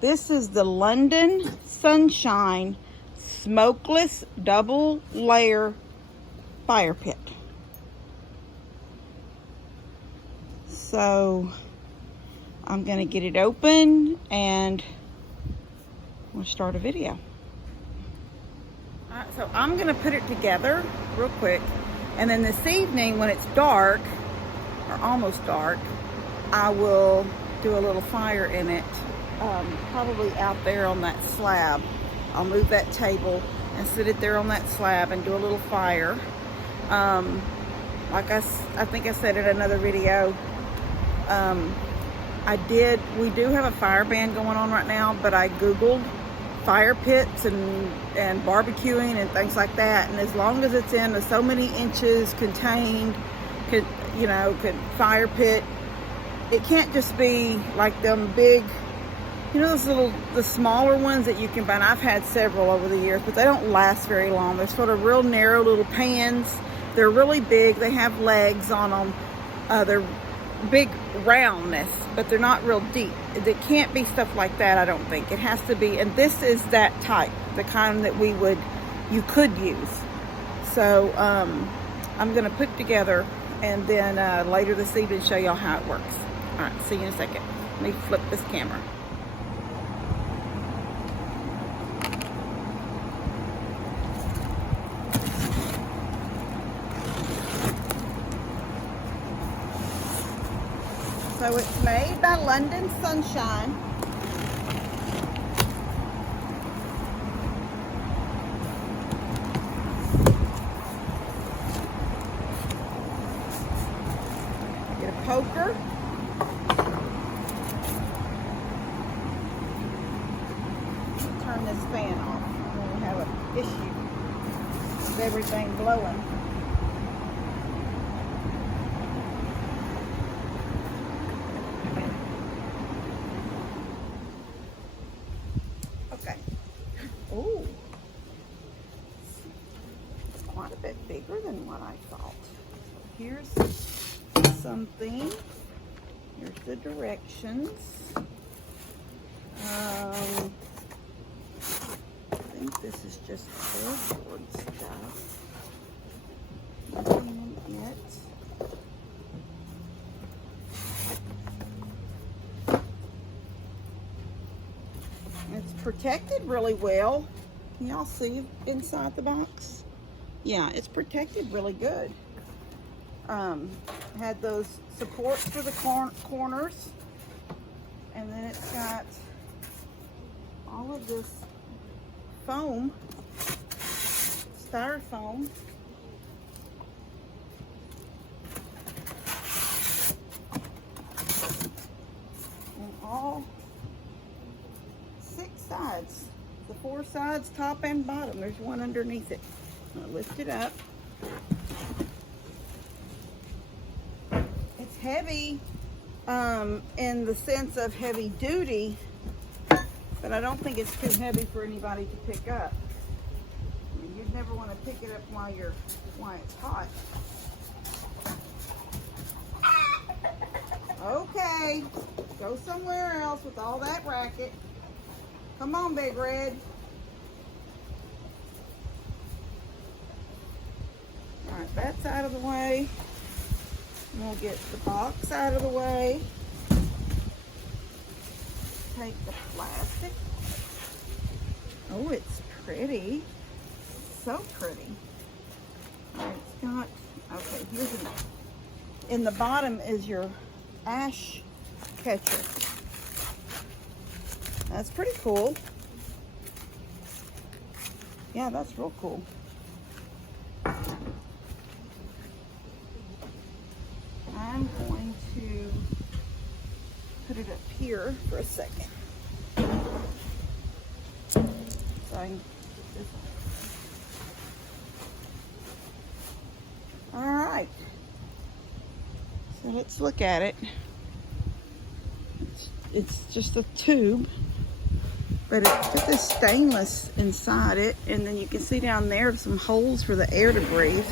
This is the London Sunshine Smokeless Double Layer Fire Pit. So I'm gonna get it open and we'll start a video. All right, so I'm gonna put it together real quick, and then this evening when it's dark, or almost dark, I will do a little fire in it, probably out there on that slab. I'll move that table and sit it there on that slab and do a little fire. Like I think I said in another video, we do have a fire ban going on right now, but I Googled fire pits and barbecuing and things like that, and as long as it's in a so many inches contained, could fire pit, it can't just be like them big, the smaller ones that you can buy. And I've had several over the years, but they don't last very long. They're sort of real narrow little pans. They're really big. They have legs on them. They're big roundness, but they're not real deep. It can't be stuff like that, I don't think. It has to be, and this is that type, the kind that you could use. So I'm gonna put it together and then later this evening show y'all how it works. All right, see you in a second. Let me flip this camera. So it's made by London Sunshine. Get a poker. Turn this fan off when we have an issue with everything blowing. Okay. Ooh. It's quite a bit bigger than what I thought. So here's something. Here's the directions. I think this is just cardboard stuff. Nothing yet. It's protected really well. Can y'all see inside the box? Yeah, it's protected really good. Had those supports for the corners, and then it's got all of this foam, styrofoam. On all 6 sides. The 4 sides, top and bottom. There's one underneath it. I'll lift it up. It's heavy in the sense of heavy duty, but I don't think it's too heavy for anybody to pick up. I mean, you'd never want to pick it up while it's hot. Okay, go somewhere else with all that racket. Come on, Big Red. All right, that's out of the way. And we'll get the box out of the way. Take the plastic. Oh, it's pretty. So pretty. All right, it's got, okay, in the bottom is your ash catcher. That's pretty cool. Yeah, that's real cool. I'm going to put it up here for a second. So I can get this. All right. So let's look at it. It's just a tube, but it's got this stainless inside it, and then you can see down there some holes for the air to breathe.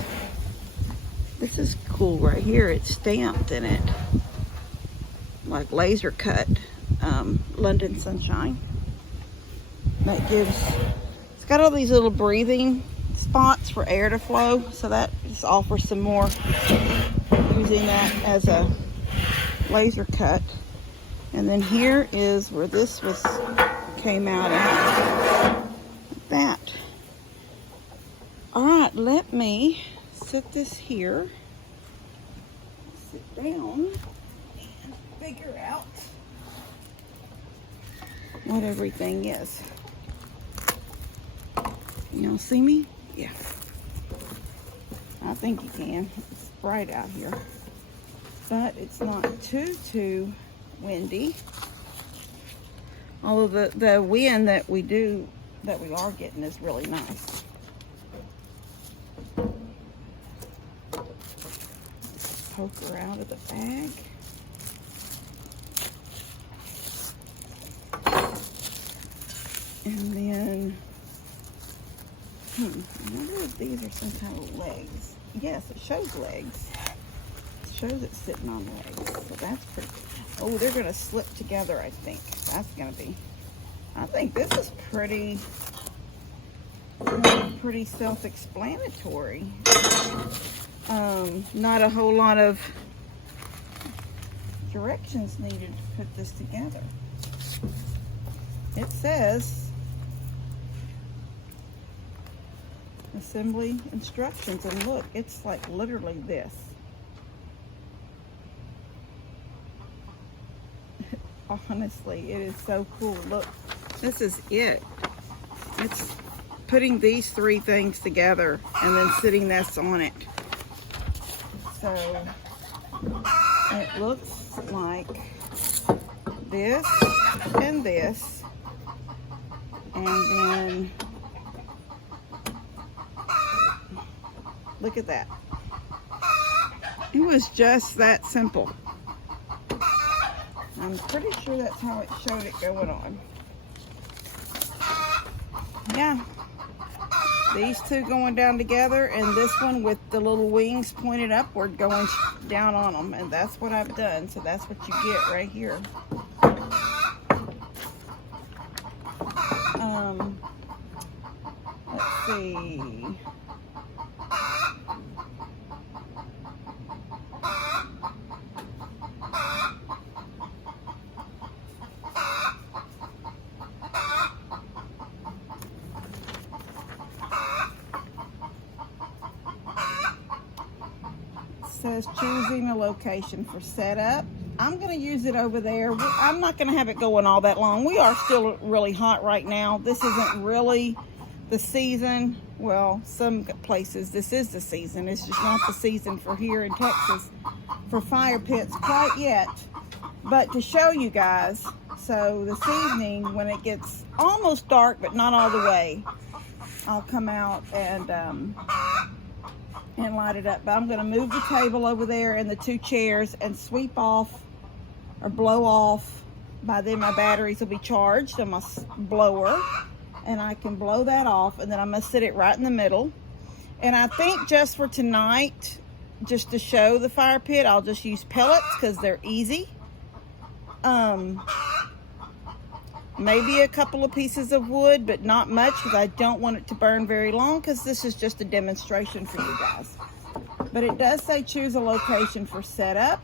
This is cool right here. It's stamped in it, like laser cut, London Sunshine. That gives, it's got all these little breathing spots for air to flow, so that just offers some more, using that as a laser cut. And then here is where this came out at, like that. All right, let me set this here, sit down and figure out what everything is. Y'all see me? Yeah. I think you can. It's bright out here. But it's not too windy. Although the wind that we are getting is really nice. Poke her out of the bag. And then, I wonder if these are some kind of legs. Yes, it shows legs. It shows it sitting on legs. So that's pretty good. Oh, they're going to slip together, I think. That's going to be, I think this is pretty self-explanatory. Not a whole lot of directions needed to put this together. It says assembly instructions, and look, it's like literally this. Honestly, it is so cool. Look, this is it. It's putting these three things together and then sitting this on it. So it looks like this and this, and then look at that. It was just that simple. I'm pretty sure that's how it showed it going on. Yeah. These two going down together, and this one with the little wings pointed upward going down on them. And that's what I've done. So that's what you get right here. Let's see. Says choosing a location for setup. I'm going to use it over there. I'm not going to have it going all that long. We are still really hot right now. This isn't really the season. Well, some places this is the season. It's just not the season for here in Texas for fire pits quite yet. But to show you guys, so this evening when it gets almost dark but not all the way, I'll come out and light it up. But I'm going to move the table over there and the two chairs and sweep off or blow off. By then my batteries will be charged on my blower, and I can blow that off, and then I'm going to sit it right in the middle. And I think just for tonight, just to show the fire pit, I'll just use pellets because they're easy. Maybe a couple of pieces of wood, but not much, because I don't want it to burn very long, because this is just a demonstration for you guys. But it does say choose a location for setup.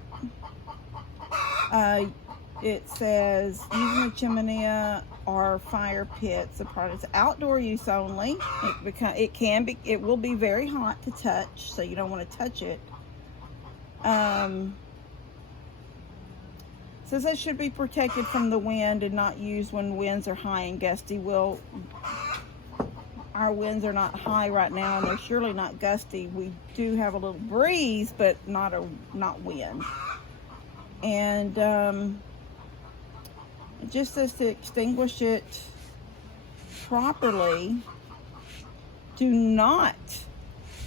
It says using a chimney or fire pits. The product is outdoor use only. It will be very hot to touch, so you don't want to touch it. Says it should be protected from the wind and not used when winds are high and gusty. Well, our winds are not high right now, and they're surely not gusty. We do have a little breeze, but not wind. And it just says to extinguish it properly, do not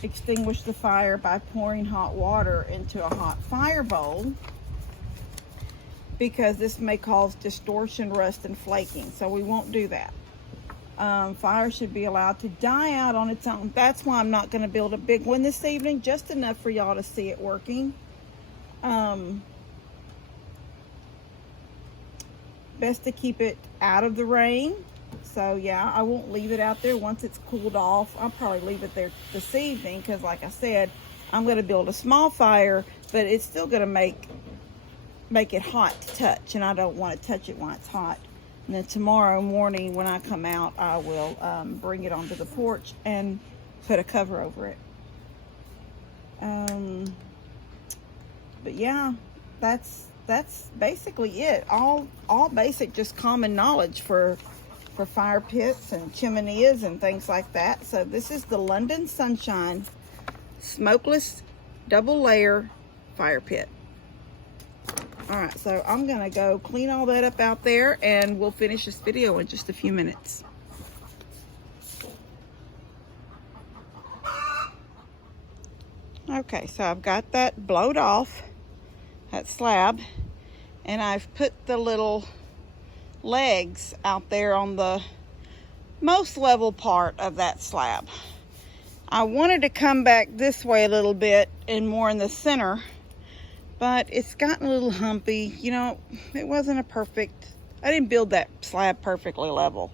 extinguish the fire by pouring hot water into a hot fire bowl, because this may cause distortion, rust, and flaking. So we won't do that. Fire should be allowed to die out on its own. That's why I'm not going to build a big one this evening, just enough for y'all to see it working. Best to keep it out of the rain So yeah, I won't leave it out there. Once it's cooled off, I'll probably leave it there this evening, because like I said, I'm going to build a small fire, but it's still going to make it hot to touch, and I don't want to touch it when it's hot. And then tomorrow morning when I come out, I will bring it onto the porch and put a cover over it. But yeah, that's basically it. All basic, just common knowledge for fire pits and chimeneas and things like that. So this is the London Sunshine smokeless double layer fire pit. All right, so I'm gonna go clean all that up out there, and we'll finish this video in just a few minutes. Okay, so I've got that blowed off, that slab, and I've put the little legs out there on the most level part of that slab. I wanted to come back this way a little bit and more in the center, but it's gotten a little humpy. You know, it wasn't a perfect, I didn't build that slab perfectly level.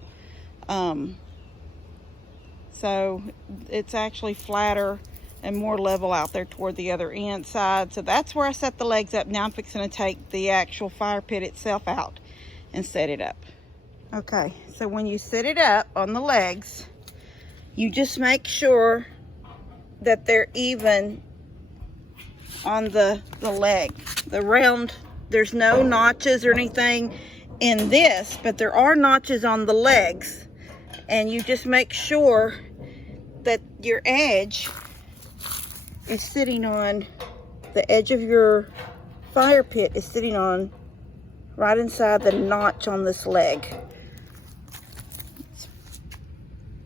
So it's actually flatter and more level out there toward the other end side. So that's where I set the legs up. Now I'm fixing to take the actual fire pit itself out and set it up. Okay, so when you set it up on the legs, you just make sure that they're even on the leg, the round. There's no notches or anything in this, but there are notches on the legs, and you just make sure that your edge is sitting on, the edge of your fire pit is sitting on right inside the notch on this leg,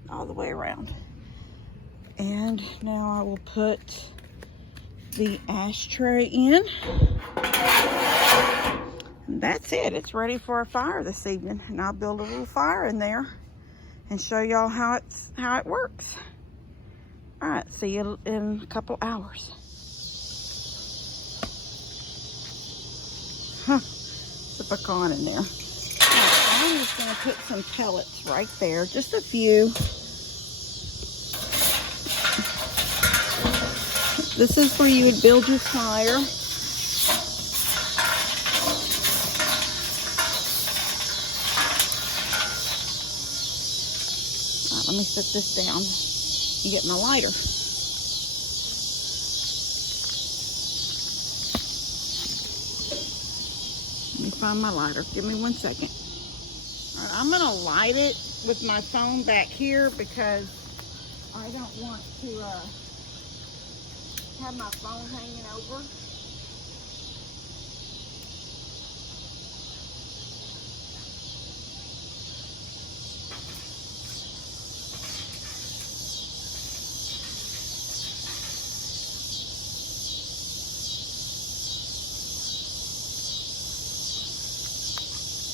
all the way around. And now I will put the ashtray in. And that's it. It's ready for a fire this evening, and I'll build a little fire in there and show y'all how it works. All right, see you in a couple hours. Huh, it's a pecan in there. Right, I'm just gonna put some pellets right there, just a few. This is where you would build your fire. All right, let me set this down and get my lighter. Let me find my lighter. Give me 1 second. All right, I'm gonna light it with my phone back here because I don't want to have my phone hanging over.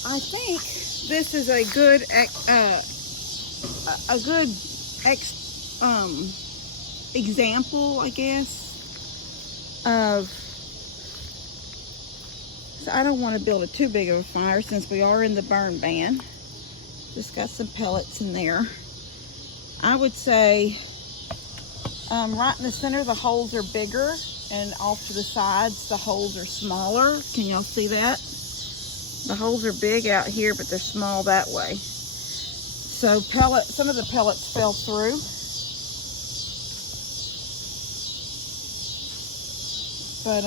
I think this is a good example, I guess, of, so I don't want to build too big of a fire since we are in the burn ban. Just got some pellets in there. I would say right in the center the holes are bigger, and off to the sides the holes are smaller. Can y'all see that? The holes are big out here, but they're small that way. So some of the pellets fell through. But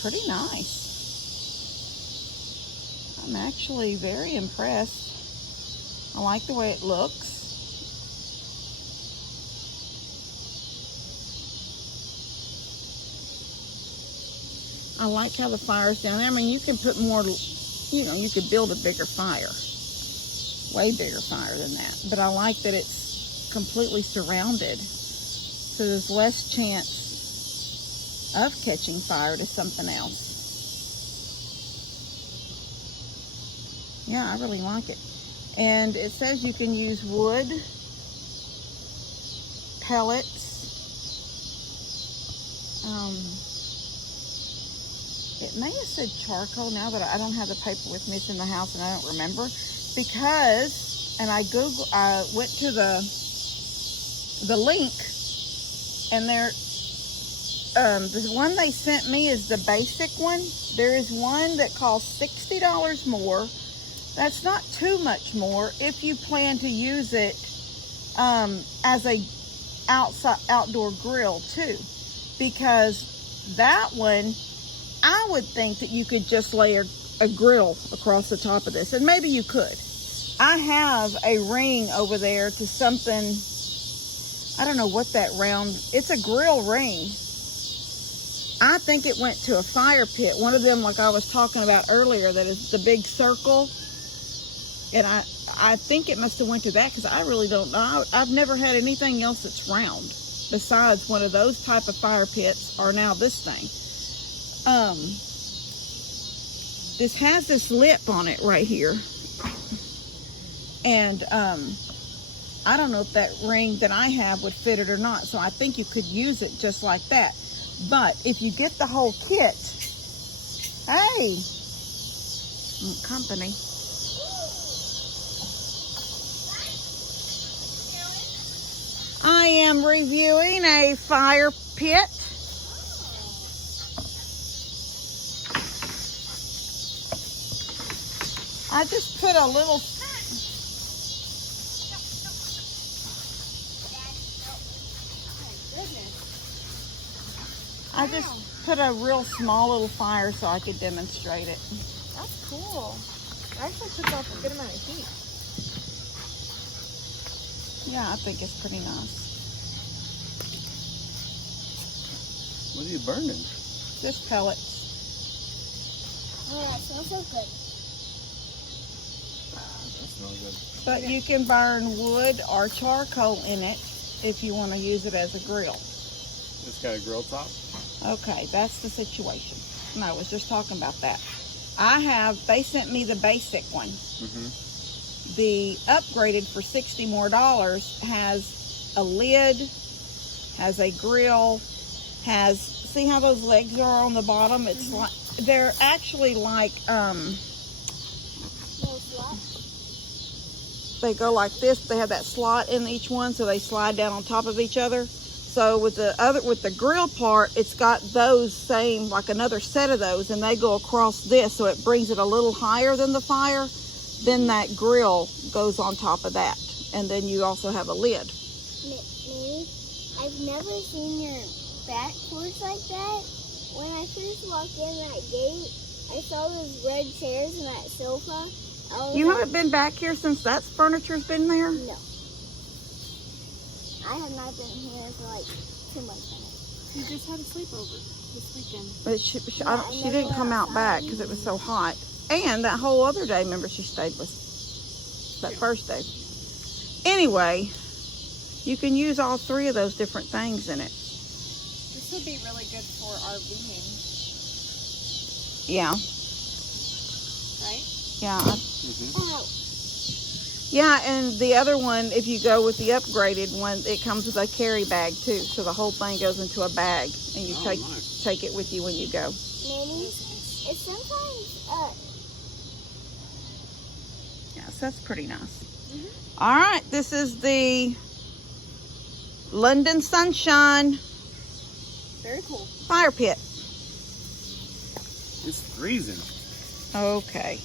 pretty nice. I'm actually very impressed. I like the way it looks. I like how the fire's down there. I mean, you can put more, you know, you could build a bigger fire. Way bigger fire than that. But I like that it's completely surrounded. So there's less chance of catching fire to something else. Yeah, I really like it. And it says you can use wood, pellets, it may have said charcoal. Now that I don't have the paper with me, it's in the house and I don't remember, because and I went to the link, and there, the one they sent me is the basic one. There is one that costs $60 more. That's not too much more if you plan to use it as a outdoor grill too, because that one, I would think that you could just lay a grill across the top of this, and maybe you could. I have a ring over there to something, I don't know what that round, it's a grill ring. I think it went to a fire pit, one of them like I was talking about earlier, that is the big circle. And I think it must have went to that, because I really don't know. I've never had anything else that's round besides one of those type of fire pits, or now this thing. This has this lip on it right here. And I don't know if that ring that I have would fit it or not. So I think you could use it just like that. But if you get the whole kit, hey, company. I am reviewing a fire pit. I just put a little, I just put a real small little fire so I could demonstrate it. That's cool. It actually puts off a good amount of heat. Yeah, I think it's pretty nice. What are you burning? Just pellets. Oh, that smells so good. That smells good. But you can burn wood or charcoal in it if you want to use it as a grill. It's got a grill top? Okay, that's the situation. No, I was just talking about that. They sent me the basic one. Mm-hmm. The upgraded for $60 more has a lid, has a grill, see how those legs are on the bottom? It's like, they're actually like, they go like this. They have that slot in each one, so they slide down on top of each other. So with the grill part, it's got those same, like another set of those, and they go across this, so it brings it a little higher than the fire. Then that grill goes on top of that, and then you also have a lid. Maybe I've never seen your back porch like that. When I first walked in that gate, I saw those red chairs and that sofa. You haven't been back here since that furniture's been there? No. I have not been here for like 2 months now. You just had a sleepover this weekend. But she didn't come out back because it was so hot. And that whole other day, remember, she stayed with that first day. Anyway, you can use all three of those different things in it. This would be really good for RVing, Yeah. right? Yeah. Oh, Yeah, and the other one, if you go with the upgraded one, it comes with a carry bag too. So the whole thing goes into a bag, and you take it with you when you go. maybe it's sometimes Yes, that's pretty nice. All right, this is the London Sunshine Very cool. fire pit. It's freezing. Okay.